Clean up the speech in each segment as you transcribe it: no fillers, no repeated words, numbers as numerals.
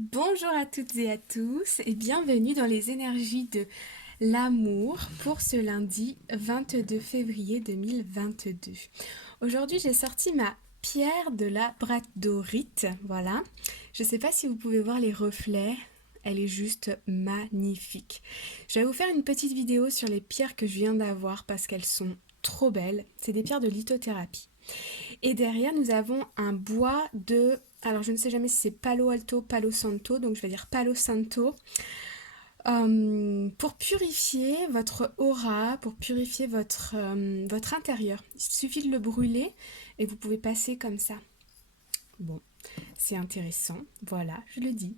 Bonjour à toutes et à tous et bienvenue dans les énergies de l'amour pour ce lundi 22 février 2022. Aujourd'hui j'ai sorti ma pierre de la bradorite, voilà. Je ne sais pas si vous pouvez voir les reflets, elle est juste magnifique. Je vais vous faire une petite vidéo sur les pierres que je viens d'avoir parce qu'elles sont trop belles. C'est des pierres de lithothérapie. Et derrière, nous avons un bois de... Alors, je ne sais jamais si c'est Palo Alto, Palo Santo, donc je vais dire Palo Santo. Pour purifier votre aura, pour purifier votre intérieur. Il suffit de le brûler et vous pouvez passer comme ça. Bon, c'est intéressant. Voilà, je le dis.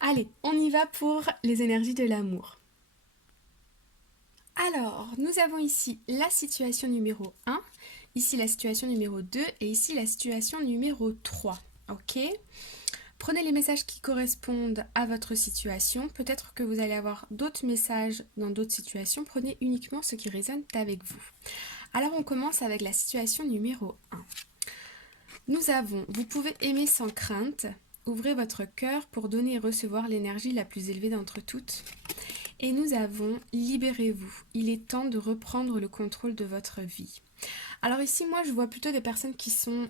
Allez, on y va pour les énergies de l'amour. Alors, nous avons ici la situation numéro 1, ici la situation numéro 2 et ici la situation numéro 3. Ok? Prenez les messages qui correspondent à votre situation. Peut-être que vous allez avoir d'autres messages dans d'autres situations. Prenez uniquement ce qui résonne avec vous. Alors on commence avec la situation numéro 1. Nous avons, vous pouvez aimer sans crainte. Ouvrez votre cœur pour donner et recevoir l'énergie la plus élevée d'entre toutes. Et nous avons libérez-vous. Il est temps de reprendre le contrôle de votre vie. Alors ici, moi, je vois plutôt des personnes qui sont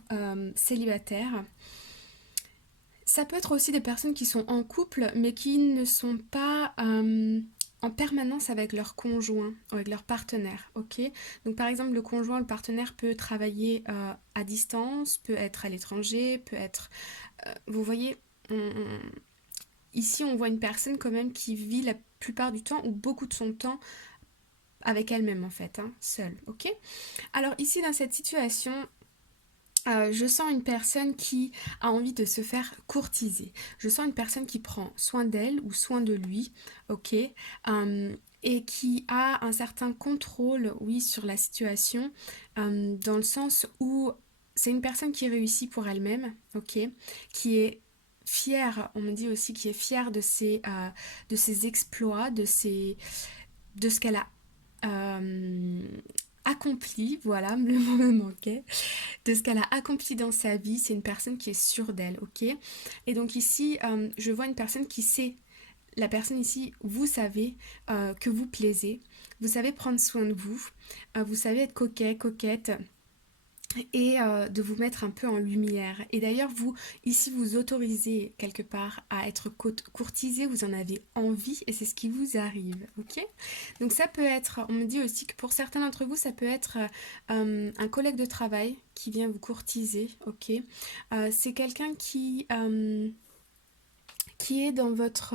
célibataires. Ça peut être aussi des personnes qui sont en couple, mais qui ne sont pas en permanence avec leur conjoint, avec leur partenaire, ok? Donc par exemple, le conjoint, le partenaire peut travailler à distance, peut être à l'étranger, peut être... vous voyez, ici on voit une personne quand même qui vit la plupart du temps ou beaucoup de son temps avec elle-même en fait, hein, seule, ok? Alors ici dans cette situation, je sens une personne qui a envie de se faire courtiser. Je sens une personne qui prend soin d'elle ou soin de lui, ok, et qui a un certain contrôle, oui, sur la situation, dans le sens où c'est une personne qui réussit pour elle-même, ok, qui est fière, on me dit aussi, qui est fière de ses exploits, de ce qu'elle a accompli, voilà, le mot me manquait, de ce qu'elle a accompli dans sa vie. C'est une personne qui est sûre d'elle, ok? Et donc ici, je vois une personne qui sait, la personne ici, vous savez que vous plaisez, vous savez prendre soin de vous, vous savez être coquet, coquette, et de vous mettre un peu en lumière. Et d'ailleurs, vous, ici, vous autorisez quelque part à être courtisé, vous en avez envie et c'est ce qui vous arrive, ok? Donc ça peut être, on me dit aussi que pour certains d'entre vous, ça peut être un collègue de travail qui vient vous courtiser, ok? C'est quelqu'un qui est dans votre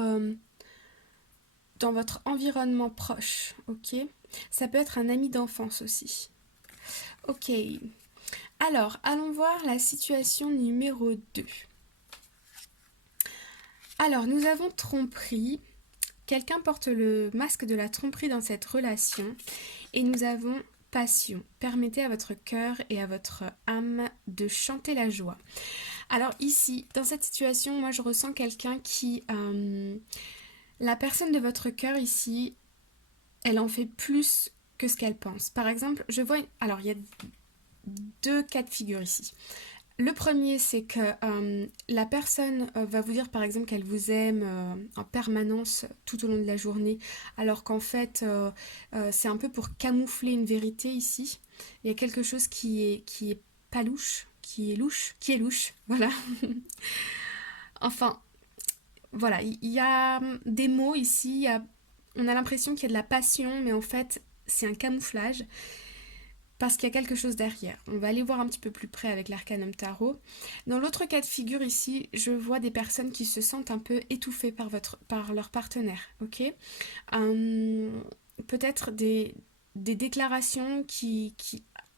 environnement proche, ok? Ça peut être un ami d'enfance aussi. Ok, alors, allons voir la situation numéro 2. Alors, nous avons tromperie. Quelqu'un porte le masque de la tromperie dans cette relation. Et nous avons passion. Permettez à votre cœur et à votre âme de chanter la joie. Alors ici, dans cette situation, moi je ressens quelqu'un qui... la personne de votre cœur ici, elle en fait plus que ce qu'elle pense. Par exemple, je vois... Alors, il y a deux cas de figure ici. Le premier, c'est que la personne va vous dire par exemple qu'elle vous aime en permanence tout au long de la journée, alors qu'en fait, c'est un peu pour camoufler une vérité ici. Il y a quelque chose qui est pas louche, qui est louche, voilà. Enfin, voilà, il y a des mots ici, on a l'impression qu'il y a de la passion, mais en fait, c'est un camouflage. Parce qu'il y a quelque chose derrière. On va aller voir un petit peu plus près avec l'arcanum tarot. Dans l'autre cas de figure ici, je vois des personnes qui se sentent un peu étouffées par leur partenaire, ok? Peut-être des déclarations qui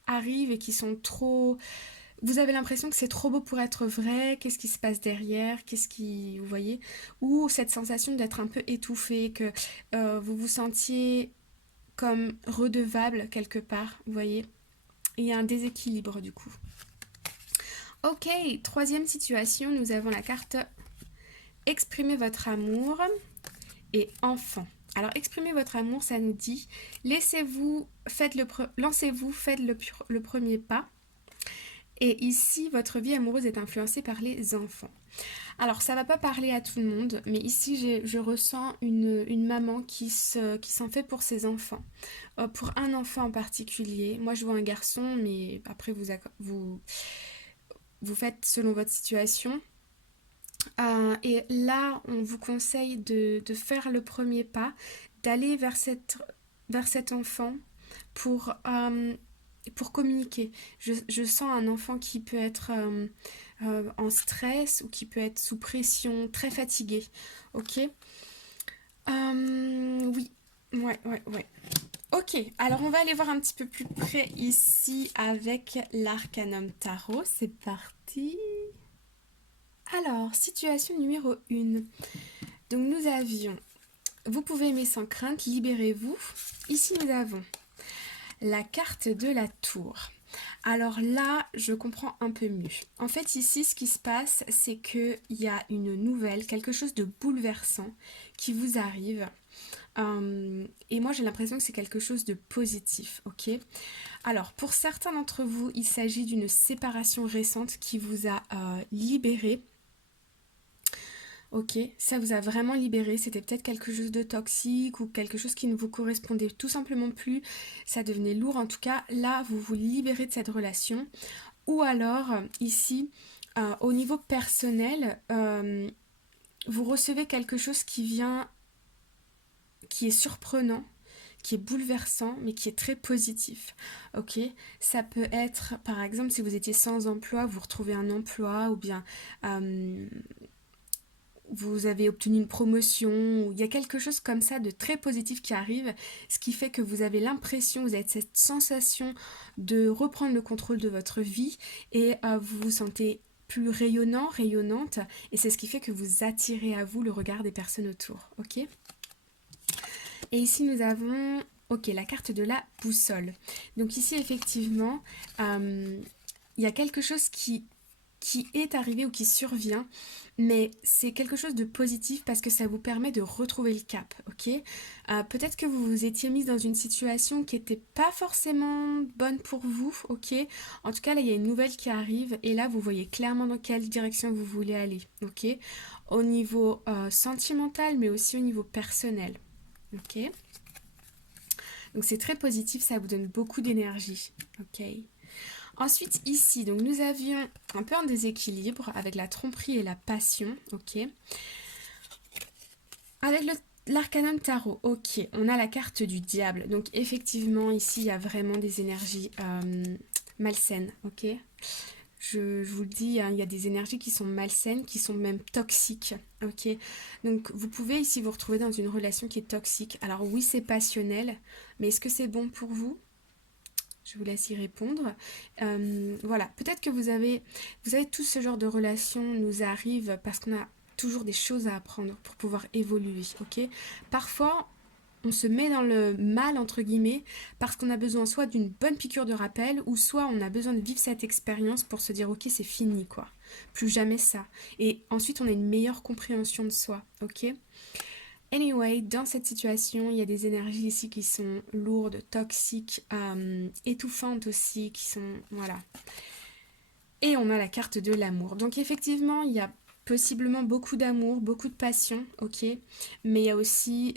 arrivent et qui sont trop... Vous avez l'impression que c'est trop beau pour être vrai, qu'est-ce qui se passe derrière, qu'est-ce qui... Vous voyez? Ou cette sensation d'être un peu étouffé, que vous vous sentiez comme redevable quelque part, vous voyez? Il y a un déséquilibre du coup. Ok, troisième situation, nous avons la carte exprimer votre amour et enfant. Alors exprimer votre amour, ça nous dit lancez-vous, lancez-vous, faites le premier pas Et ici, votre vie amoureuse est influencée par les enfants. Alors, ça va pas parler à tout le monde, mais ici, je ressens une maman qui s'en fait pour ses enfants. Pour un enfant en particulier. Moi, je vois un garçon, mais après, vous faites selon votre situation. Et là, on vous conseille de faire le premier pas, d'aller vers cet enfant pour, pour communiquer. Je sens un enfant qui peut être en stress ou qui peut être sous pression, très fatigué. Ok. Oui. Ouais. Ok, alors on va aller voir un petit peu plus près ici avec l'Arcanum Tarot. C'est parti. Alors, situation numéro 1. Donc nous avions, vous pouvez aimer sans crainte, libérez-vous. Ici nous avons la carte de la tour. Alors là, je comprends un peu mieux. En fait, ici, ce qui se passe, c'est qu'il y a une nouvelle, quelque chose de bouleversant qui vous arrive. Et moi, j'ai l'impression que c'est quelque chose de positif, ok? Alors, pour certains d'entre vous, il s'agit d'une séparation récente qui vous a libéré. Ok, ça vous a vraiment libéré, c'était peut-être quelque chose de toxique ou quelque chose qui ne vous correspondait tout simplement plus, ça devenait lourd en tout cas, là vous vous libérez de cette relation. Ou alors ici, au niveau personnel, vous recevez quelque chose qui est surprenant, qui est bouleversant, mais qui est très positif. Ok, ça peut être, par exemple, si vous étiez sans emploi, vous retrouvez un emploi, ou bien vous avez obtenu une promotion, ou il y a quelque chose comme ça de très positif qui arrive, ce qui fait que vous avez l'impression, vous avez cette sensation de reprendre le contrôle de votre vie et vous vous sentez plus rayonnant, rayonnante, et c'est ce qui fait que vous attirez à vous le regard des personnes autour, ok? Et ici nous avons, ok, la carte de la boussole. Donc ici effectivement, il y a quelque chose qui est arrivé ou qui survient, mais c'est quelque chose de positif parce que ça vous permet de retrouver le cap, ok? Peut-être que vous vous étiez mise dans une situation qui n'était pas forcément bonne pour vous, ok? En tout cas, là, il y a une nouvelle qui arrive et là, vous voyez clairement dans quelle direction vous voulez aller, ok? Au niveau sentimental, mais aussi au niveau personnel, ok? Donc c'est très positif, ça vous donne beaucoup d'énergie, ok? Ensuite, ici, donc nous avions un peu un déséquilibre avec la tromperie et la passion, ok. Avec l'arcanum tarot, ok, on a la carte du diable. Donc effectivement, ici, il y a vraiment des énergies malsaines, ok. Je vous le dis, hein, il y a des énergies qui sont malsaines, qui sont même toxiques, ok. Donc vous pouvez ici vous retrouver dans une relation qui est toxique. Alors oui, c'est passionnel, mais est-ce que c'est bon pour vous ? Je vous laisse y répondre. Voilà, peut-être que vous avez tout ce genre de relations nous arrive parce qu'on a toujours des choses à apprendre pour pouvoir évoluer, ok? Parfois, on se met dans le mal, entre guillemets, parce qu'on a besoin soit d'une bonne piqûre de rappel, ou soit on a besoin de vivre cette expérience pour se dire, ok, c'est fini, quoi. Plus jamais ça. Et ensuite, on a une meilleure compréhension de soi, ok? Anyway, dans cette situation, il y a des énergies ici qui sont lourdes, toxiques, étouffantes aussi, qui sont... Voilà. Et on a la carte de l'amour. Donc effectivement, il y a possiblement beaucoup d'amour, beaucoup de passion, ok. Mais il y a aussi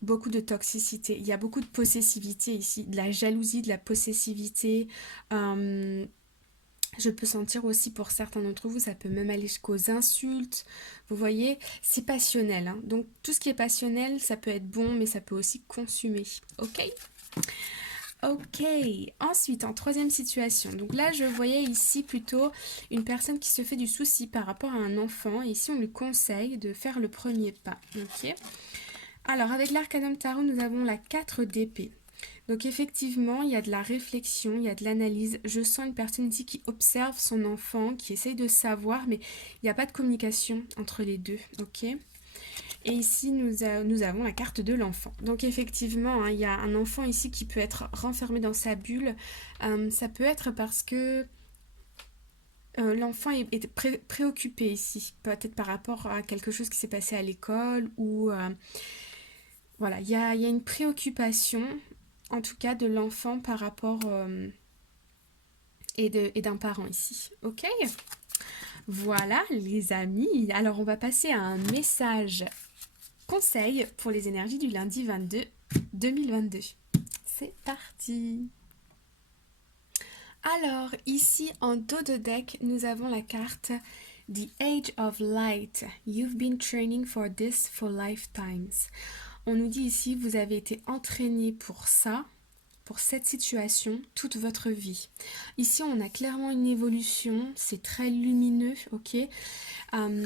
beaucoup de toxicité. Il y a beaucoup de possessivité ici, de la jalousie, de la possessivité. Je peux sentir aussi pour certains d'entre vous, ça peut même aller jusqu'aux insultes. Vous voyez, c'est passionnel, hein. Donc tout ce qui est passionnel, ça peut être bon, mais ça peut aussi consumer. Ok? Ok. Ensuite, en troisième situation. Donc là, je voyais ici plutôt une personne qui se fait du souci par rapport à un enfant. Et ici, on lui conseille de faire le premier pas. Ok? Alors, avec l'Arcanum Tarot, nous avons la 4 d'épée. Donc effectivement, il y a de la réflexion, il y a de l'analyse. Je sens une personne ici qui observe son enfant, qui essaye de savoir, mais il n'y a pas de communication entre les deux, ok? Et ici, nous avons la carte de l'enfant. Donc effectivement, hein, il y a un enfant ici qui peut être renfermé dans sa bulle. Ça peut être parce que l'enfant est préoccupé ici, peut-être par rapport à quelque chose qui s'est passé à l'école ou... voilà, il y a une préoccupation, en tout cas de l'enfant par rapport et d'un parent ici. Ok? Voilà les amis. Alors on va passer à un message conseil pour les énergies du lundi 22 2022. C'est parti. Alors ici en dos de deck, nous avons la carte The Age of Light. You've been training for this for lifetimes. On nous dit ici, vous avez été entraîné pour ça, pour cette situation, toute votre vie. Ici, on a clairement une évolution, c'est très lumineux, ok.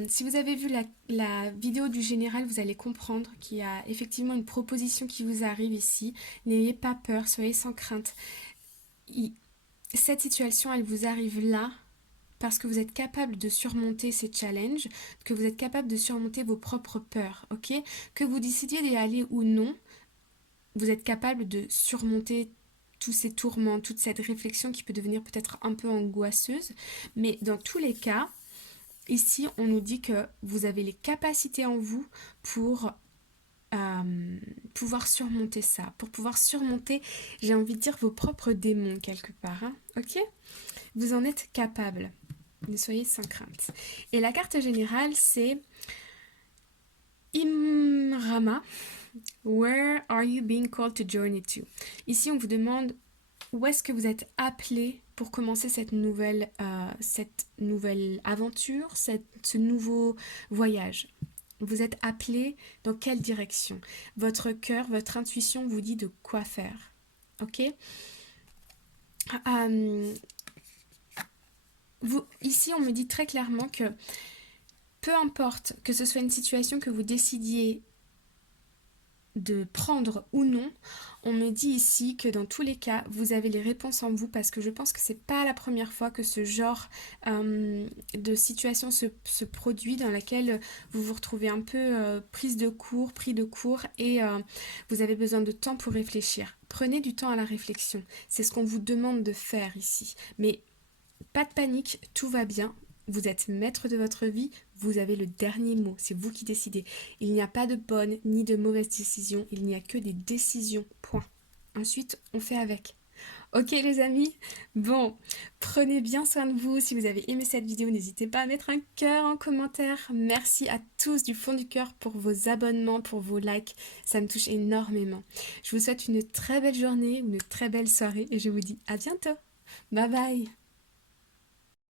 Si vous avez vu la vidéo du général, vous allez comprendre qu'il y a effectivement une proposition qui vous arrive ici. N'ayez pas peur, soyez sans crainte. Cette situation, elle vous arrive là parce que vous êtes capable de surmonter ces challenges, que vous êtes capable de surmonter vos propres peurs, ok? Que vous décidiez d'y aller ou non, vous êtes capable de surmonter tous ces tourments, toute cette réflexion qui peut devenir peut-être un peu angoisseuse. Mais dans tous les cas, ici, on nous dit que vous avez les capacités en vous pour pouvoir surmonter ça, pour pouvoir surmonter, j'ai envie de dire, vos propres démons quelque part. Hein, ok? Vous en êtes capable. Ne soyez sans crainte. Et la carte générale, c'est Imrama. Where are you being called to journey to? Ici, on vous demande où est-ce que vous êtes appelé pour commencer cette nouvelle aventure, ce nouveau voyage. Vous êtes appelé dans quelle direction? Votre cœur, votre intuition vous dit de quoi faire. Ok? Ici, on me dit très clairement que peu importe que ce soit une situation que vous décidiez de prendre ou non, on me dit ici que dans tous les cas, vous avez les réponses en vous parce que je pense que c'est pas la première fois que ce genre de situation se produit dans laquelle vous vous retrouvez un peu pris de court et vous avez besoin de temps pour réfléchir. Prenez du temps à la réflexion. C'est ce qu'on vous demande de faire ici. Mais pas de panique, tout va bien. Vous êtes maître de votre vie, vous avez le dernier mot, c'est vous qui décidez. Il n'y a pas de bonne ni de mauvaise décision, il n'y a que des décisions, point. Ensuite, on fait avec. Ok les amis? Bon, prenez bien soin de vous. Si vous avez aimé cette vidéo, n'hésitez pas à mettre un cœur en commentaire. Merci à tous du fond du cœur pour vos abonnements, pour vos likes. Ça me touche énormément. Je vous souhaite une très belle journée, une très belle soirée et je vous dis à bientôt. Bye bye!